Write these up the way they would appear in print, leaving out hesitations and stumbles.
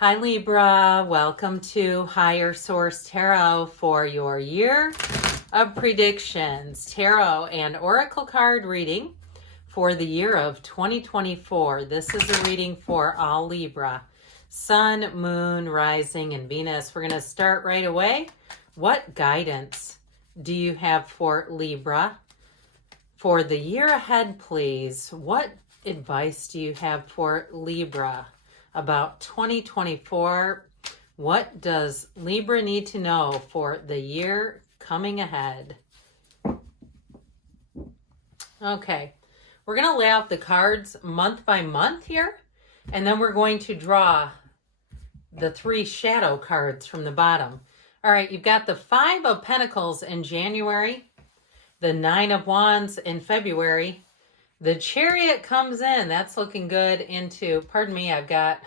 Hi Libra, welcome to Higher Source Tarot for your year of predictions, tarot and oracle card reading for the year of 2024. This is a reading for all Libra, Sun, Moon, Rising, and Venus. We're going to start right away. What guidance do you have for Libra for the year ahead, please? What advice do you have for Libra about 2024? What does Libra need to know for the year coming ahead? Okay, we're going to lay out the cards month by month here, and then we're going to draw the 3 shadow cards from the bottom. All right, you've got the 5 of Pentacles in January, the 9 of Wands in February. The Chariot comes in. That's looking good into, pardon me, I've got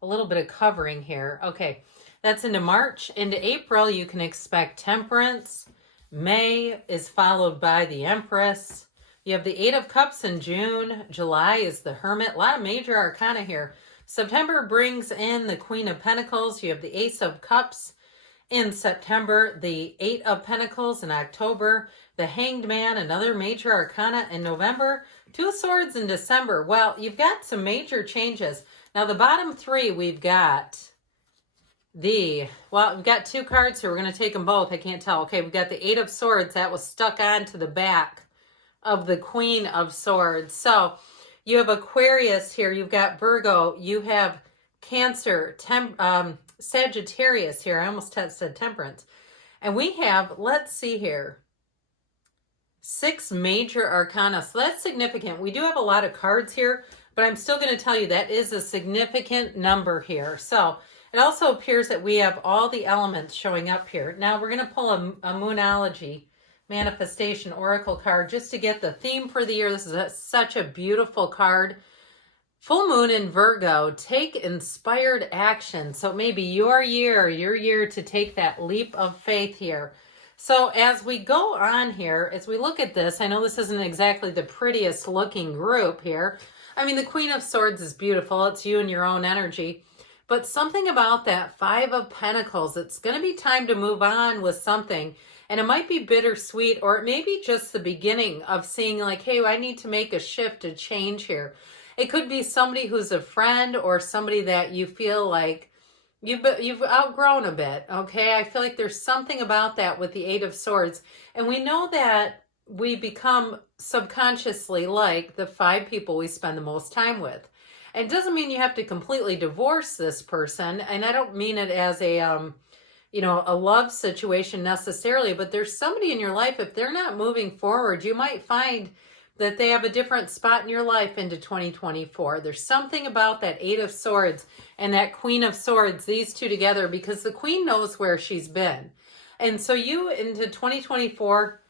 a little bit of covering here. Okay, that's into March. Into April, you can expect Temperance. May is followed by the Empress. You have the 8 of Cups in June. July is the Hermit. A lot of major arcana here. September brings in the Queen of Pentacles. You have the Ace of Cups in September, the 8 of Pentacles in October, the Hanged Man, another major arcana in November, 2 of Swords in December. Well, you've got some major changes. Now, the bottom 3, we've got we've got 2 cards here. We're going to take them both. I can't tell. Okay, we've got the 8 of Swords. That was stuck onto the back of the Queen of Swords. So you have Aquarius here. You've got Virgo. You have Cancer, Sagittarius here. I almost said Temperance. And we have, let's see here, 6 major arcana. So that's significant. We do have a lot of cards here, but I'm still going to tell you that is a significant number here. So it also appears that we have all the elements showing up here. Now we're going to pull a Moonology manifestation oracle card just to get the theme for the year. This is such a beautiful card. Full moon in Virgo, take inspired action. So it may be your year to take that leap of faith here. So as we go on here, as we look at this, I know this isn't exactly the prettiest looking group here. I mean, the Queen of Swords is beautiful. It's you and your own energy. But something about that 5 of Pentacles, it's going to be time to move on with something. And it might be bittersweet, or it may be just the beginning of seeing like, hey, I need to make a shift, a change here. It could be somebody who's a friend or somebody that you feel like you've outgrown a bit, okay? I feel like there's something about that with the 8 of Swords. And we know that we become subconsciously like the 5 people we spend the most time with. And it doesn't mean you have to completely divorce this person. And I don't mean it as a love situation necessarily, but there's somebody in your life, if they're not moving forward, you might find that they have a different spot in your life into 2024. There's something about that 8 of Swords and that Queen of Swords, these two together, because the Queen knows where she's been. And so you into 2024,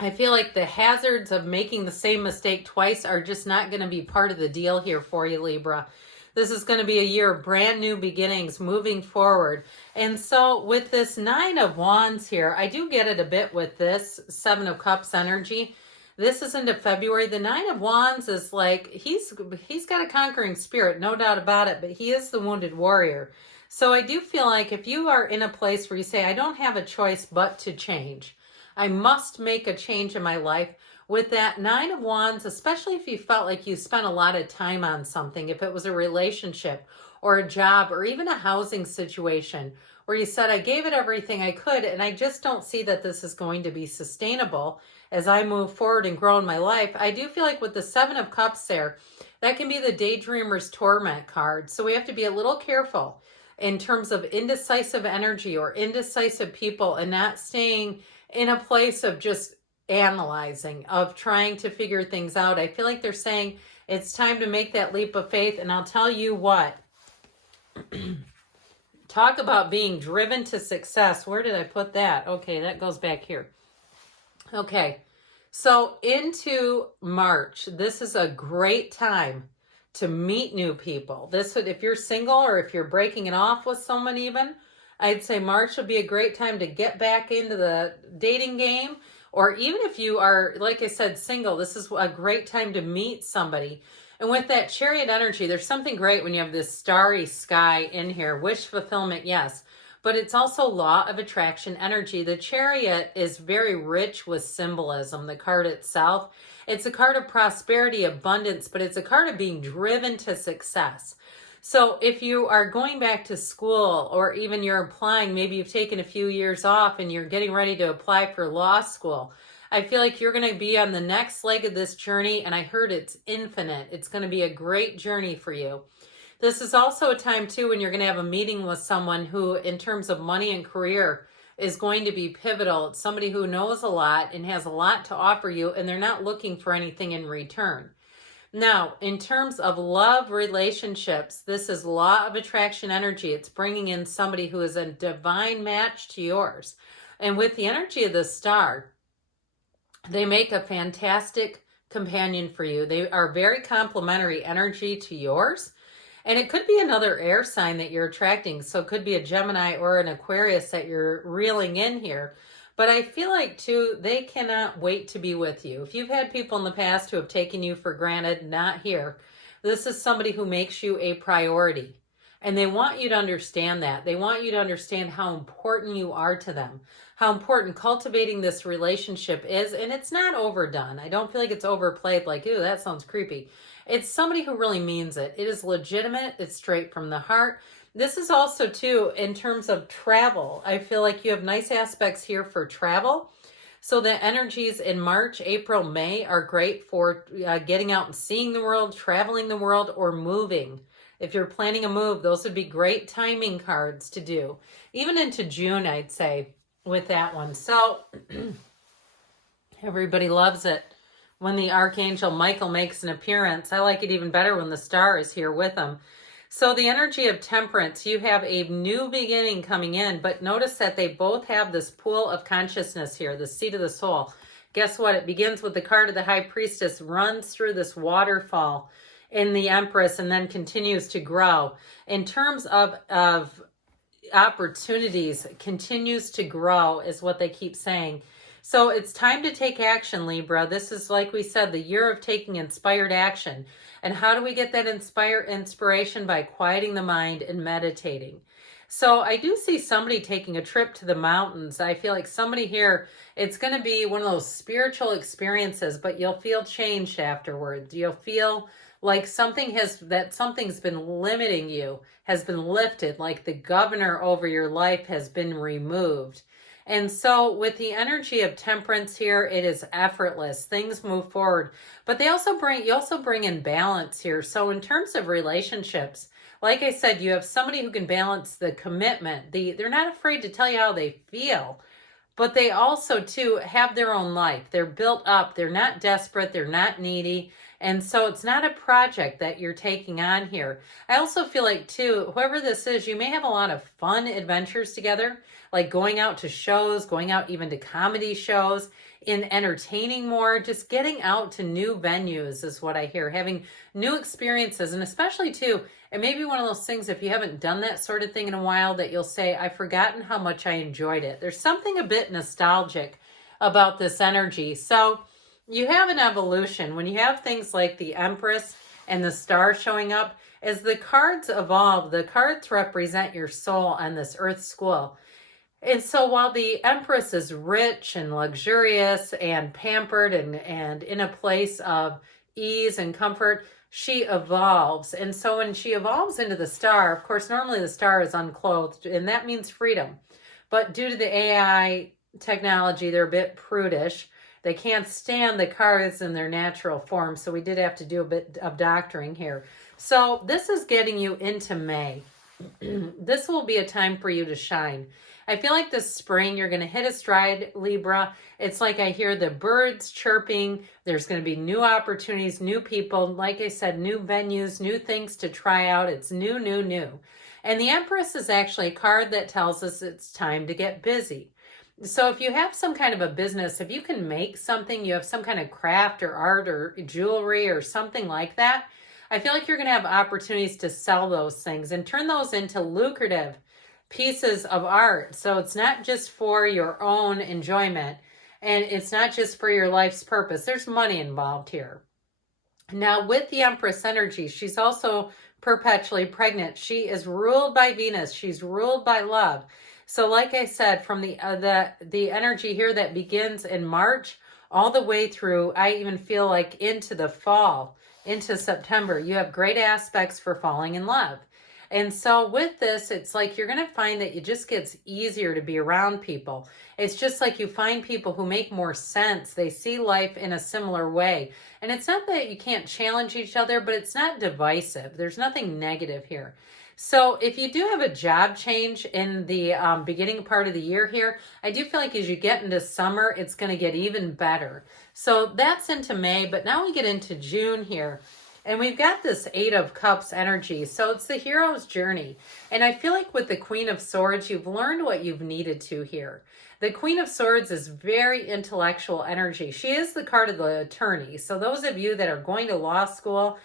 I feel like the hazards of making the same mistake twice are just not going to be part of the deal here for you, Libra. This is going to be a year of brand new beginnings, moving forward. And so with this 9 of Wands here, I do get it a bit with this 7 of Cups energy. This is into February. The 9 of Wands is like, he's got a conquering spirit, no doubt about it, but he is the wounded warrior. So I do feel like if you are in a place where you say, I don't have a choice but to change, I must make a change in my life, with that 9 of Wands, especially if you felt like you spent a lot of time on something, if it was a relationship or a job or even a housing situation where you said, I gave it everything I could and I just don't see that this is going to be sustainable as I move forward and grow in my life. I do feel like with the 7 of Cups there, that can be the Daydreamer's Torment card. So we have to be a little careful in terms of indecisive energy or indecisive people and not staying in a place of just analyzing, of trying to figure things out. I feel like they're saying it's time to make that leap of faith. And I'll tell you what, talk about being driven to success. Where did I put that? Okay, that goes back here. Okay, so into March, this is a great time to meet new people. This would, if you're single or if you're breaking it off with someone even, I'd say March would be a great time to get back into the dating game. Or even if you are, like I said, single, this is a great time to meet somebody. And with that Chariot energy, there's something great when you have this starry sky in here. Wish fulfillment, yes. But it's also law of attraction energy. The Chariot is very rich with symbolism, the card itself. It's a card of prosperity, abundance, but it's a card of being driven to success. So if you are going back to school, or even you're applying, maybe you've taken a few years off and you're getting ready to apply for law school, I feel like you're going to be on the next leg of this journey, and I heard it's infinite. It's going to be a great journey for you. This is also a time, too, when you're going to have a meeting with someone who, in terms of money and career, is going to be pivotal. It's somebody who knows a lot and has a lot to offer you, and they're not looking for anything in return. Now, in terms of love relationships, this is law of attraction energy. It's bringing in somebody who is a divine match to yours. And with the energy of the star, they make a fantastic companion for you. They are very complementary energy to yours. And it could be another air sign that you're attracting. So it could be a Gemini or an Aquarius that you're reeling in here. But I feel like, too, they cannot wait to be with you. If you've had people in the past who have taken you for granted, not here. This is somebody who makes you a priority. And they want you to understand that. They want you to understand how important you are to them, how important cultivating this relationship is. And it's not overdone. I don't feel like it's overplayed like, ooh, that sounds creepy. It's somebody who really means it. It is legitimate. It's straight from the heart. This is also, too, in terms of travel. I feel like you have nice aspects here for travel. So the energies in March, April, May are great for getting out and seeing the world, traveling the world, or moving. If you're planning a move, those would be great timing cards to do. Even into June, I'd say, with that one. So everybody loves it when the Archangel Michael makes an appearance. I like it even better when the star is here with him. So the energy of Temperance, you have a new beginning coming in, but notice that they both have this pool of consciousness here, the seat of the soul. Guess what? It begins with the card of the High Priestess, runs through this waterfall in the Empress, and then continues to grow. In terms of opportunities, continues to grow is what they keep saying. So it's time to take action, Libra. This is, like we said, the year of taking inspired action. And how do we get that inspiration? By quieting the mind and meditating. So I do see somebody taking a trip to the mountains. I feel like somebody here, it's going to be one of those spiritual experiences, but you'll feel changed afterwards. You'll feel like something's been limiting you has been lifted, like the governor over your life has been removed. And so with the energy of Temperance here, it is effortless. Things move forward. But you also bring in balance here. So in terms of relationships, like I said, you have somebody who can balance the commitment. They're not afraid to tell you how they feel, but they also, too, have their own life. They're built up. They're not desperate. They're not needy. And so it's not a project that you're taking on here. I also feel like, too, whoever this is, you may have a lot of fun adventures together, like going out to shows, going out even to comedy shows, in entertaining more, just getting out to new venues is what I hear, having new experiences. And especially, too, it may be one of those things, if you haven't done that sort of thing in a while, that you'll say, I've forgotten how much I enjoyed it. There's something a bit nostalgic about this energy. So you have an evolution. When you have things like the Empress and the star showing up, as the cards evolve, the cards represent your soul on this earth school. And so while the Empress is rich and luxurious and pampered and in a place of ease and comfort, she evolves. And so when she evolves into the star, of course, normally the star is unclothed, and that means freedom. But due to the AI technology, they're a bit prudish. They can't stand the cards in their natural form, so we did have to do a bit of doctoring here. So this is getting you into May. This will be a time for you to shine. I feel like this spring you're going to hit a stride, Libra. It's like I hear the birds chirping. There's going to be new opportunities, new people. Like I said, new venues, new things to try out. It's new, new, new. And the Empress is actually a card that tells us it's time to get busy. So if you have some kind of a business, if you can make something, you have some kind of craft or art or jewelry or something like that, I feel like you're going to have opportunities to sell those things and turn those into lucrative pieces of art. So it's not just for your own enjoyment, and it's not just for your life's purpose. There's money involved here. Now, with the Empress energy, she's also perpetually pregnant. She is ruled by Venus. She's ruled by love. So, like I said, from the energy here that begins in March all the way through, I even feel like into the fall, into September, you have great aspects for falling in love. And so with this, it's like you're going to find that it just gets easier to be around people. It's just like you find people who make more sense. They see life in a similar way. And it's not that you can't challenge each other, but it's not divisive. There's nothing negative here. So if you do have a job change in the beginning part of the year here, I do feel like as you get into summer, it's going to get even better. So that's into May, but now we get into June here. And we've got this Eight of Cups energy. So it's the hero's journey. And I feel like with the Queen of Swords, you've learned what you've needed to here. The Queen of Swords is very intellectual energy. She is the card of the attorney. So those of you that are going to law school,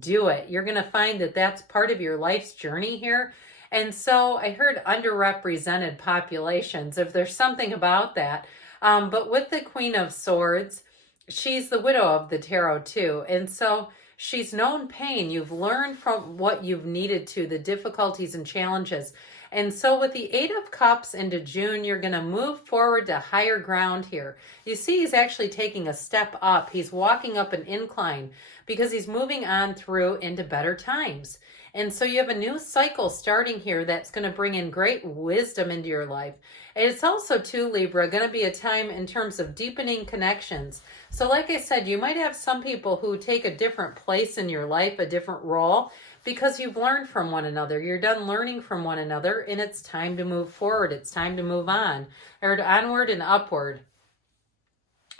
do it. You're going to find that that's part of your life's journey here. And so I heard underrepresented populations, if there's something about that. But with the Queen of Swords, she's the widow of the tarot too. And so she's known pain. You've learned from what you've needed to, the difficulties and challenges. And so with the Eight of Cups into June, you're going to move forward to higher ground here. You see he's actually taking a step up. He's walking up an incline because he's moving on through into better times. And so you have a new cycle starting here that's going to bring in great wisdom into your life. And it's also, too, Libra, going to be a time in terms of deepening connections. So like I said, you might have some people who take a different place in your life, a different role, because you've learned from one another. You're done learning from one another, and it's time to move forward. It's time to move on, or onward and upward.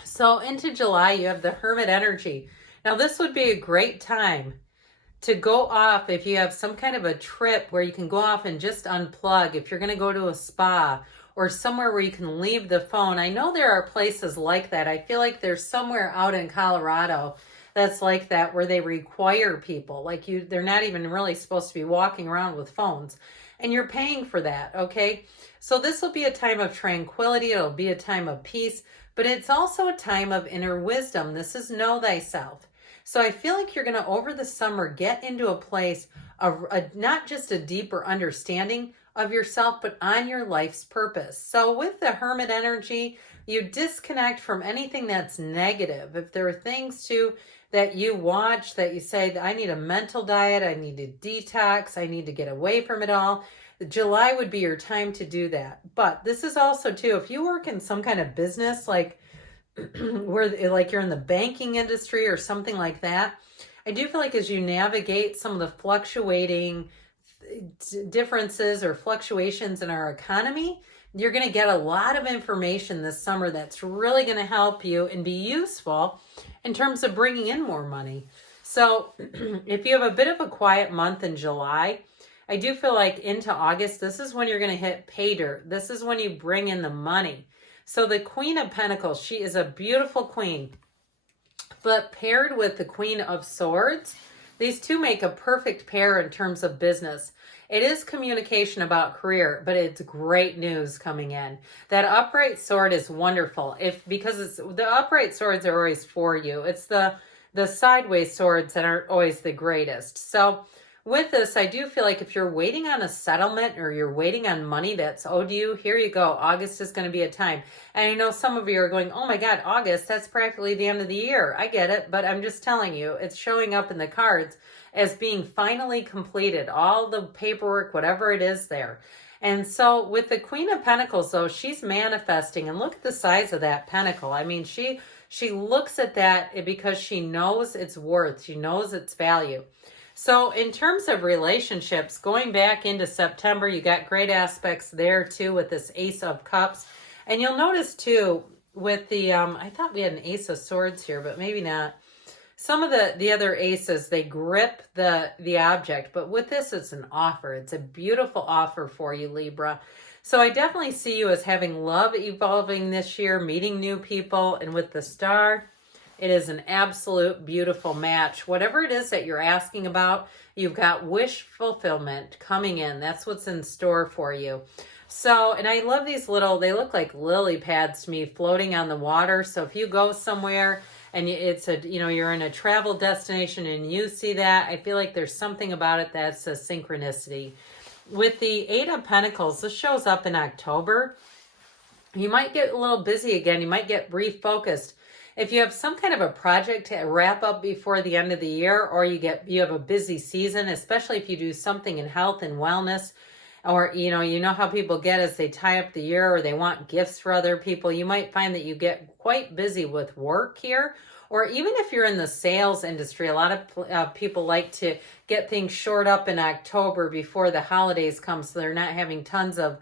So into July, you have the Hermit energy. Now, this would be a great time to go off if you have some kind of a trip where you can go off and just unplug. If you're going to go to a spa or somewhere where you can leave the phone. I know there are places like that. I feel like there's somewhere out in Colorado that's like that where they require people. Like they're not even really supposed to be walking around with phones. And you're paying for that, okay? So this will be a time of tranquility. It'll be a time of peace. But it's also a time of inner wisdom. This is know thyself. So I feel like you're going to, over the summer, get into a place of not just a deeper understanding of yourself, but on your life's purpose. So with the Hermit energy, you disconnect from anything that's negative. If there are things too that you watch that you say, I need a mental diet, I need to detox, I need to get away from it all, July would be your time to do that. But this is also too, if you work in some kind of business, like where like you're in the banking industry or something like that, I do feel like as you navigate some of the fluctuating differences or fluctuations in our economy, you're going to get a lot of information this summer that's really going to help you and be useful in terms of bringing in more money. So if you have a bit of a quiet month in July, I do feel like into August, this is when you're going to hit pay dirt. This is when you bring in the money. So the Queen of Pentacles, she is a beautiful queen, but paired with the Queen of Swords, these two make a perfect pair in terms of business. It is communication about career, but it's great news coming in. That upright sword is wonderful because it's the upright swords are always for you. It's the sideways swords that aren't always the greatest. So with this, I do feel like if you're waiting on a settlement or you're waiting on money that's owed you, here you go. August is going to be a time. And I know some of you are going, oh my God, August, that's practically the end of the year. I get it, but I'm just telling you, it's showing up in the cards as being finally completed. All the paperwork, whatever it is there. And so with the Queen of Pentacles, though, she's manifesting. And look at the size of that pentacle. I mean, she looks at that because she knows its worth. She knows its value. So in terms of relationships, going back into September, you got great aspects there too with this Ace of Cups. And you'll notice too with the, I thought we had an Ace of Swords here, but maybe not. Some of the other aces, they grip the object, but with this, it's an offer. It's a beautiful offer for you, Libra. So I definitely see you as having love evolving this year, meeting new people, and with the Star, it is an absolute beautiful match. Whatever it is that you're asking about, you've got wish fulfillment coming in. That's what's in store for you. So, and I love these little, they look like lily pads to me floating on the water. So if you go somewhere and it's a, you know, you're in a travel destination and you see that, I feel like there's something about it that's a synchronicity. With the Eight of Pentacles, this shows up in October. You might get a little busy again. You might get refocused. If you have some kind of a project to wrap up before the end of the year, or you have a busy season, especially if you do something in health and wellness, or you know how people get as they tie up the year, or they want gifts for other people, you might find that you get quite busy with work here. Or even if you're in the sales industry, a lot of people like to get things shored up in October before the holidays come, so they're not having tons of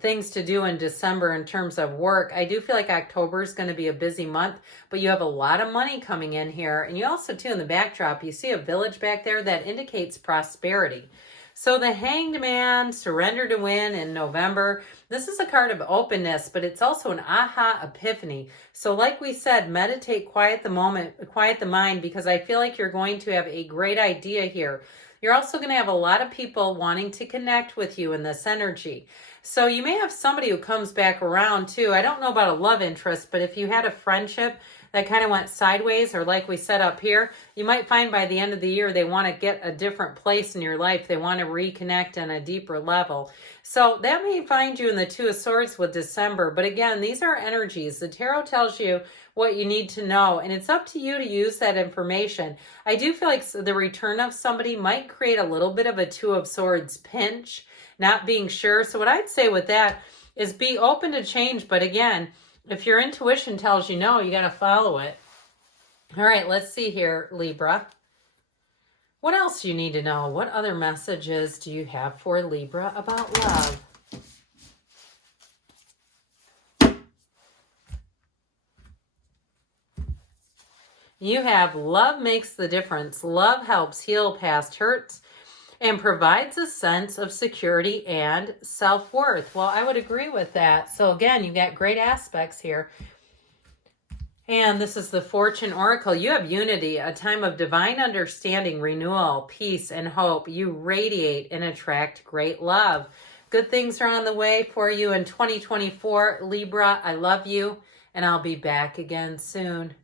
things to do in December in terms of work. I do feel like October is going to be a busy month, but you have a lot of money coming in here. And you also, too, in the backdrop, you see a village back there that indicates prosperity. So the Hanged Man, Surrender to Win in November. This is a card of openness, but it's also an aha epiphany. So like we said, meditate, quiet the moment, quiet the mind, because I feel like you're going to have a great idea here. You're also going to have a lot of people wanting to connect with you in this energy. So you may have somebody who comes back around too. I don't know about a love interest, but if you had a friendship that kind of went sideways, or like we said up here, you might find by the end of the year they want to get a different place in your life. They want to reconnect on a deeper level. So that may find you in the Two of Swords with December. But again, these are energies. The tarot tells you what you need to know, and it's up to you to use that information. I do feel like the return of somebody might create a little bit of a Two of Swords pinch, not being sure. So what I'd say with that is be open to change. But again, if your intuition tells you no, you got to follow it. All right, let's see here, Libra. What else do you need to know? What other messages do you have for Libra about love? You have love makes the difference. Love helps heal past hurts and provides a sense of security and self-worth. Well, I would agree with that. So again, you've got great aspects here. And this is the Fortune Oracle. You have unity, a time of divine understanding, renewal, peace, and hope. You radiate and attract great love. Good things are on the way for you in 2024. Libra, I love you, and I'll be back again soon.